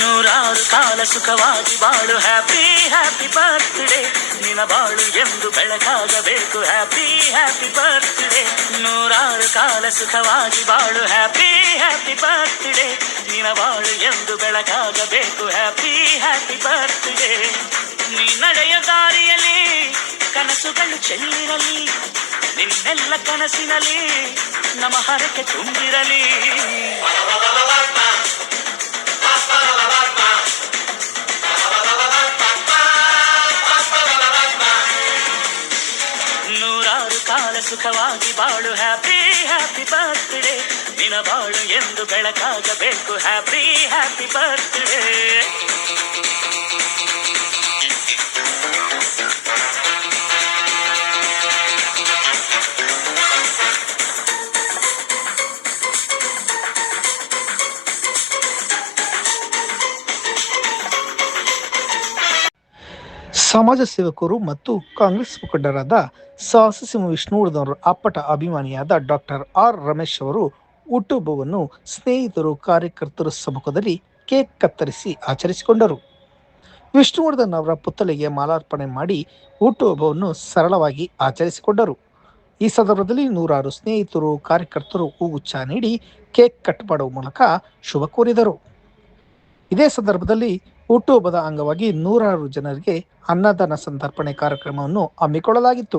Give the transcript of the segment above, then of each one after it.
ನೂರಾರು ಕಾಲ ಸುಖವಾಗಿ ಬಾಳು, ಹ್ಯಾಪಿ ಹ್ಯಾಪಿ ಬರ್ತ್ಡೇ, ನಿನ ಬಾಳು ಎಂದು ಬೆಳಕಾಗಬೇಕು, ಹ್ಯಾಪಿ ಹ್ಯಾಪಿ ಬರ್ತ್ಡೇ. ನೂರಾರು ಕಾಲ ಸುಖವಾಗಿ ಬಾಳು, ಹ್ಯಾಪಿ ಹ್ಯಾಪಿ ಬರ್ತ್ಡೇ, ನಿನ ಬಾಳು ಎಂದು ಬೆಳಕಾಗಬೇಕು, ಹ್ಯಾಪಿ ಹ್ಯಾಪಿ ಬರ್ತ್ಡೇ. ನೀ ನಡೆಯ ದಾರಿಯಲ್ಲಿ ಕನಸುಗಳು ಚೆಲ್ಲಿರಲಿ, ನಿನ್ನೆಲ್ಲ ಕನಸಿನಲ್ಲಿ ನಮ್ಮ ಹರಕೆ ತುಂಬಿರಲಿ. ನೂರಾರು ಕಾಲ ಸುಖವಾಗಿ ಬಾಳು, ಹ್ಯಾಪಿ ಹ್ಯಾಪಿ ಬರ್ತ್ಡೇ, ನಿನ ಬಾಳು ಎಂದು ಬೆಳಕಾಗಬೇಕು, ಹ್ಯಾಪಿ ಹ್ಯಾಪಿ ಬರ್ತ್ಡೇ. ಸಮಾಜ ಸೇವಕರು ಮತ್ತು ಕಾಂಗ್ರೆಸ್ ಮುಖಂಡರಾದ ಸಾಹಸ ವಿಷ್ಣುವರ್ಧನ್ ಅಪ್ಪಟ ಅಭಿಮಾನಿಯಾದ ಡಾಕ್ಟರ್ ಆರ್ ರಮೇಶ್ ಅವರು ಹುಟ್ಟುಹಬ್ಬವನ್ನು ಸ್ನೇಹಿತರು ಕಾರ್ಯಕರ್ತರ ಸಮ್ಮುಖದಲ್ಲಿ ಕೇಕ್ ಕತ್ತರಿಸಿ ಆಚರಿಸಿಕೊಂಡರು. ವಿಷ್ಣುವರ್ಧನ್ ಅವರ ಪುತ್ಥಳಿಗೆ ಮಾಲಾರ್ಪಣೆ ಮಾಡಿ ಹುಟ್ಟುಹಬ್ಬವನ್ನು ಸರಳವಾಗಿ ಆಚರಿಸಿಕೊಂಡರು. ಈ ಸಂದರ್ಭದಲ್ಲಿ ನೂರಾರು ಸ್ನೇಹಿತರು ಕಾರ್ಯಕರ್ತರು ಹೂಗುಚ್ಛ ನೀಡಿ ಕೇಕ್ ಕಟ್ ಮಾಡುವ ಮೂಲಕ ಶುಭ ಕೋರಿದರು. ಇದೇ ಸಂದರ್ಭದಲ್ಲಿ ಹುಟ್ಟುಹಬ್ಬದ ಅಂಗವಾಗಿ ನೂರಾರು ಜನರಿಗೆ ಅನ್ನದಾನ ಸಂತರ್ಪಣೆ ಕಾರ್ಯಕ್ರಮವನ್ನು ಹಮ್ಮಿಕೊಳ್ಳಲಾಗಿತ್ತು.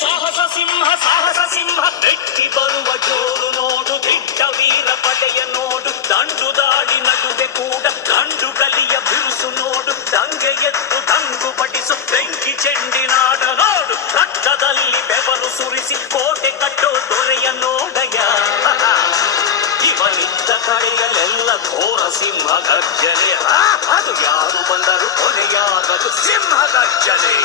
ಸಾಹಸ ಸಿಂಹ ಸಾಹಸ ಸಿಂಹ ಬೆಟ್ಟಿ ಬರುವ ಜೋರು ನೋಡು, ದಿಟ್ಟ ವೀರ ಪಡೆಯ ನೋಡು, ದಂಡು ದಾಡಿ ನಡುವೆ ಕೂಡ ಗಂಡು ಗಲಿಯ ಬಿರುಸು ನೋಡು, ದಂಗೆ ಎತ್ತು ದಂಗು ಪಡಿಸು ಬೆಂಕಿ ಚೆಂಡಿನಾಡ ನೋಡು, ರಕ್ತದಲ್ಲಿ ಬೆವರು ಸುರಿಸಿ ಕೋಟೆ ಕಟ್ಟೋ ದೊರೆಯ ನೋಡಯ. ಇವನಿದ್ದ ಕಡೆಯಲ್ಲೆಲ್ಲ ಘೋರ ಸಿಂಹ ಗರ್ಜನೆ, ಅದು ಯಾರು ಬಂದರು ಕೊನೆಯಾಗದು ಸಿಂಹ ಗರ್ಜನೆ.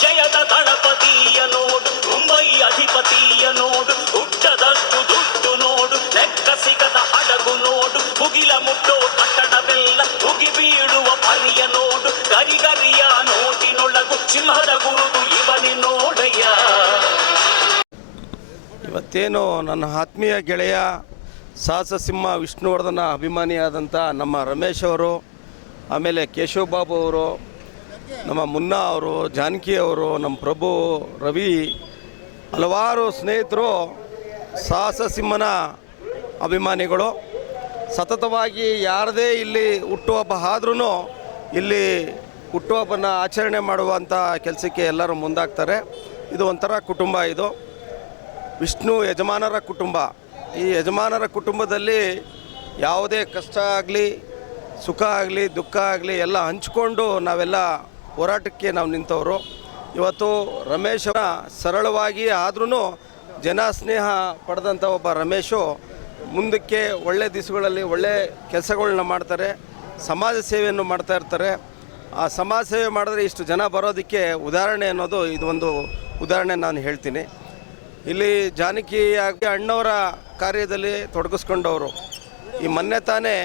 ಜಯದ ದಳಪತಿಯ ನೋಡು, ಮುಂಬೈ ಅಧಿಪತಿಯ ನೋಡು, ಹುಟ್ಟದಷ್ಟು ದುಡ್ಡು ನೋಡು, ಲೆಕ್ಕ ಸಿಗದ ಹಡಗು ನೋಡು, ಮುಗಿಲ ಮುಟ್ಟೋ ಕಟ್ಟಡವೆಲ್ಲ ಮುಗಿ ಬೀಳುವ ಪರಿಯ ನೋಡು, ಗರಿಗರಿಯ ನೋಟಿನೊಳಗು ಸಿಂಹದ ಗುರುದು ಇವನಿ ನೋಡಯ್ಯ. ಇವತ್ತೇನು ನನ್ನ ಆತ್ಮೀಯ ಗೆಳೆಯ ಸಾಹಸ ಸಿಂಹ ವಿಷ್ಣುವರ್ಧನ ಅಭಿಮಾನಿಯಾದಂಥ ನಮ್ಮ ರಮೇಶ್ ಅವರು, ಆಮೇಲೆ ಕೇಶವ್ ಬಾಬು ಅವರು, ನಮ್ಮ ಮುನ್ನಾ ಅವರು, ಜಾನಕಿ ಅವರು, ನಮ್ಮ ಪ್ರಭು, ರವಿ, ಹಲವಾರು ಸ್ನೇಹಿತರು ಸಾಹಸ ಸಿಂಹನ ಅಭಿಮಾನಿಗಳು. ಸತತವಾಗಿ ಯಾರದೇ ಇಲ್ಲಿ ಹುಟ್ಟುಹಬ್ಬ ಆದ್ರೂ ಇಲ್ಲಿ ಹುಟ್ಟುಹಬ್ಬನ ಆಚರಣೆ ಮಾಡುವಂಥ ಕೆಲಸಕ್ಕೆ ಎಲ್ಲರೂ ಮುಂದಾಗ್ತಾರೆ. ಇದು ಒಂಥರ ಕುಟುಂಬ. ಇದು ವಿಷ್ಣು ಯಜಮಾನರ ಕುಟುಂಬ. ಈ ಯಜಮಾನರ ಕುಟುಂಬದಲ್ಲಿ ಯಾವುದೇ ಕಷ್ಟ ಆಗಲಿ ಸುಖ ಆಗಲಿ ದುಃಖ ಆಗಲಿ ಎಲ್ಲ ಹಂಚ್ಕೊಂಡು ನಾವೆಲ್ಲ ಹೋರಾಟಕ್ಕೆ ನಾವು ನಿಂತವರು. ಇವತ್ತು ರಮೇಶನ ಸರಳವಾಗಿ ಆದ್ರೂ ಜನಸ್ನೇಹ ಪಡೆದಂಥ ಒಬ್ಬ ರಮೇಶು ಮುಂದಕ್ಕೆ ಒಳ್ಳೆ ದಿವಸಗಳಲ್ಲಿ ಒಳ್ಳೆ ಕೆಲಸಗಳನ್ನ ಮಾಡ್ತಾರೆ, ಸಮಾಜ ಸೇವೆಯನ್ನು ಮಾಡ್ತಾ ಇರ್ತಾರೆ. ಆ ಸಮಾಜ ಸೇವೆ ಮಾಡಿದ್ರೆ ಇಷ್ಟು ಜನ ಬರೋದಕ್ಕೆ ಉದಾಹರಣೆ ಅನ್ನೋದು ಇದೊಂದು ಉದಾಹರಣೆ ನಾನು ಹೇಳ್ತೀನಿ. ಇಲ್ಲಿ ಜಾನಕಿ ಆಗಿ ಅಣ್ಣವರ ಕಾರ್ಯದಲ್ಲಿ ತೊಡಗಿಸ್ಕೊಂಡವರು. ಈ ಮೊನ್ನೆ ತಾನೇ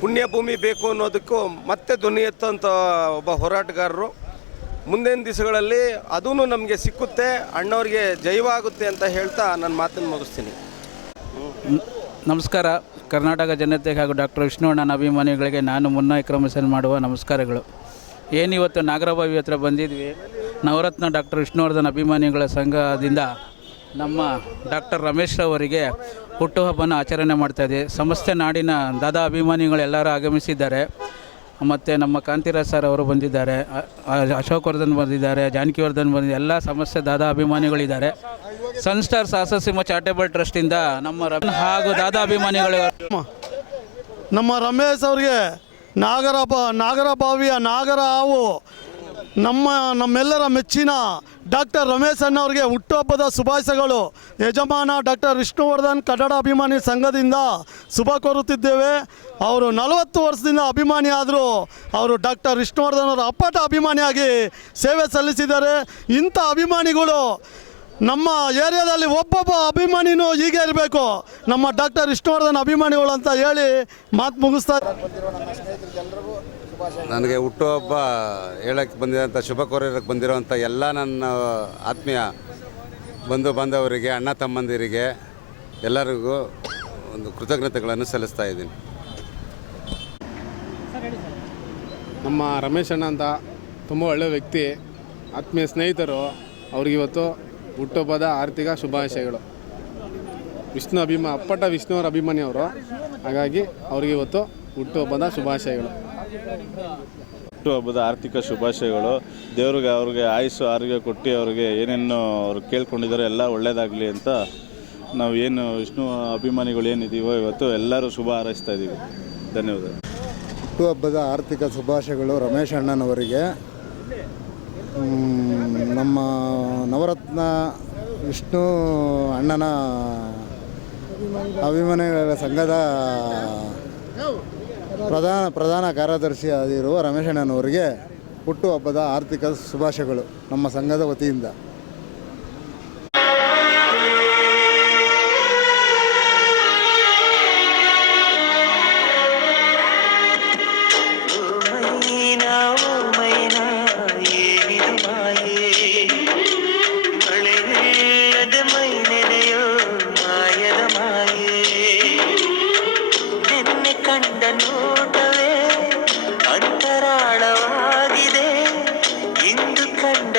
ಪುಣ್ಯಭೂಮಿ ಬೇಕು ಅನ್ನೋದಕ್ಕೂ ಮತ್ತೆ ಧ್ವನಿ ಎತ್ತುವಂಥ ಒಬ್ಬ ಹೋರಾಟಗಾರರು. ಮುಂದಿನ ದಿವಸಗಳಲ್ಲಿ ಅದೂ ನಮಗೆ ಸಿಕ್ಕುತ್ತೆ, ಅಣ್ಣವ್ರಿಗೆ ಜಯವಾಗುತ್ತೆ ಅಂತ ಹೇಳ್ತಾ ನನ್ನ ಮಾತನ್ನು ಮುಗಿಸ್ತೀನಿ. ನಮಸ್ಕಾರ. ಕರ್ನಾಟಕ ಜನತೆ ಹಾಗೂ ಡಾಕ್ಟರ್ ವಿಷ್ಣುವರ್ಧನ ಅಭಿಮಾನಿಗಳಿಗೆ ನಾನು ಮುನ್ನಾ ಕ್ರಮಸನ್ ಮಾಡುವ ನಮಸ್ಕಾರಗಳು. ಏನಿವತ್ತು ನಾಗರಬಾವಿ ಹತ್ರ ಬಂದಿದ್ವಿ. ನವರತ್ನ ಡಾಕ್ಟರ್ ವಿಷ್ಣುವರ್ಧನ ಅಭಿಮಾನಿಗಳ ಸಂಘದಿಂದ ನಮ್ಮ ಡಾಕ್ಟರ್ ರಮೇಶ್ ಅವರಿಗೆ ಹುಟ್ಟುಹಬ್ಬನ ಆಚರಣೆ ಮಾಡ್ತಾಯಿದೆ. ಸಮಸ್ತ ನಾಡಿನ ದಾದಾ ಅಭಿಮಾನಿಗಳೆಲ್ಲರೂ ಆಗಮಿಸಿದ್ದಾರೆ. ಮತ್ತು ನಮ್ಮ ಕಾಂತಿರಾಜ್ ಸರ್ ಅವರು ಬಂದಿದ್ದಾರೆ, ಅಶೋಕ್ ವರ್ಧನ್ ಬಂದಿದ್ದಾರೆ, ಜಾನಕಿ ವರ್ಧನ್ ಬಂದಿದ್ದಾರೆ, ಎಲ್ಲ ಸಮಸ್ತ ದಾದಾ ಅಭಿಮಾನಿಗಳಿದ್ದಾರೆ. ಸನ್ಸ್ಟಾರ್ ಸಾಹಸ ಸಿಂಹ ಚಾರಿಟೇಬಲ್ ಟ್ರಸ್ಟಿಂದ ನಮ್ಮ ಹಾಗೂ ದಾದಾ ಅಭಿಮಾನಿಗಳು ನಮ್ಮ ರಮೇಶ್ ಅವ್ರಿಗೆ ನಾಗರ ಬಾವಿಯ ನಾಗರ ಹಾವು ನಮ್ಮೆಲ್ಲರ ಮೆಚ್ಚಿನ ಡಾಕ್ಟರ್ ರಮೇಶ್ ಅಣ್ಣವ್ರಿಗೆ ಹುಟ್ಟುಹಬ್ಬದ ಶುಭಾಶಯಗಳು. ಯಜಮಾನ ಡಾಕ್ಟರ್ ವಿಷ್ಣುವರ್ಧನ್ ಕನ್ನಡ ಅಭಿಮಾನಿ ಸಂಘದಿಂದ ಶುಭ ಕೋರುತ್ತಿದ್ದೇವೆ. ಅವರು 40 ವರ್ಷದಿಂದ ಅಭಿಮಾನಿ ಆದರೂ ಅವರು ಡಾಕ್ಟರ್ ವಿಷ್ಣುವರ್ಧನ್ ಅವರ ಅಪ್ಪಟ ಅಭಿಮಾನಿಯಾಗಿ ಸೇವೆ ಸಲ್ಲಿಸಿದ್ದಾರೆ. ಇಂಥ ಅಭಿಮಾನಿಗಳು ನಮ್ಮ ಏರಿಯಾದಲ್ಲಿ ಒಬ್ಬೊಬ್ಬ ಅಭಿಮಾನಿನೂ ಹೀಗೆ ಇರಬೇಕು, ನಮ್ಮ ಡಾಕ್ಟರ್ ವಿಷ್ಣುವರ್ಧನ್ ಅಭಿಮಾನಿಗಳು ಅಂತ ಹೇಳಿ ಮಾತು ಮುಗಿಸ್ತಾ. ನನಗೆ ಹುಟ್ಟುಹಬ್ಬ ಹೇಳಕ್ಕೆ ಬಂದಿರೋಂಥ ಶುಭ ಕೋರಕ್ಕೆ ಬಂದಿರೋಂಥ ಎಲ್ಲ ನನ್ನ ಆತ್ಮೀಯ ಬಂಧು ಬಾಂಧವರಿಗೆ, ಅಣ್ಣ ತಮ್ಮಂದಿರಿಗೆ ಎಲ್ಲರಿಗೂ ಒಂದು ಕೃತಜ್ಞತೆಗಳನ್ನು ಸಲ್ಲಿಸ್ತಾ ಇದ್ದೀನಿ. ನಮ್ಮ ರಮೇಶ್ ಅಣ್ಣ ಅಂತ ತುಂಬ ಒಳ್ಳೆಯ ವ್ಯಕ್ತಿ, ಆತ್ಮೀಯ ಸ್ನೇಹಿತರು. ಅವ್ರಿಗಿವತ್ತು ಹುಟ್ಟುಹಬ್ಬದ ಆರ್ಥಿಕ ಶುಭಾಶಯಗಳು. ಅಪ್ಪಟ ವಿಷ್ಣುವರ ಅಭಿಮಾನಿ ಅವರು, ಹಾಗಾಗಿ ಅವ್ರಿಗಿವತ್ತು ಹುಟ್ಟುಹಬ್ಬದ ಶುಭಾಶಯಗಳು. ಹುಟ್ಟುಹಬ್ಬದ ಆರ್ಥಿಕ ಶುಭಾಶಯಗಳು. ಅವ್ರಿಗೆ ಆಯುಸ್ಸು ಆರೋಗ್ಯ ಕೊಟ್ಟು ಅವ್ರಿಗೆ ಏನೇನು ಅವ್ರು ಕೇಳ್ಕೊಂಡಿದ್ದಾರೆ ಎಲ್ಲ ಒಳ್ಳೆಯದಾಗಲಿ ಅಂತ ನಾವು ಏನು ವಿಷ್ಣು ಅಭಿಮಾನಿಗಳು ಏನಿದ್ದೀವೋ ಇವತ್ತು ಎಲ್ಲರೂ ಶುಭ ಹಾರೈಸ್ತಾ ಇದ್ದೀವಿ. ಧನ್ಯವಾದ. ಹುಟ್ಟುಹಬ್ಬದ ಆರ್ಥಿಕ ಶುಭಾಶಯಗಳು ರಮೇಶ್ ಅಣ್ಣನವರಿಗೆ. ನಮ್ಮ ನವರತ್ನ ವಿಷ್ಣು ಅಣ್ಣನ ಅಭಿಮಾನಿಗಳ ಸಂಘದ ಪ್ರಧಾನ ಕಾರ್ಯದರ್ಶಿ ಆಗಿರುವ ರಮೇಶ್ ಅಣ್ಣನವರಿಗೆ ಹುಟ್ಟುಹಬ್ಬದ ಆರ್ಥಿಕ ಶುಭಾಶಯಗಳು ನಮ್ಮ ಸಂಘದ ವತಿಯಿಂದ. ಕಂಡ ನೋಟವೇ ಅಂತರಾಳವಾಗಿದೆ, ಇಂದು ಕಂಡ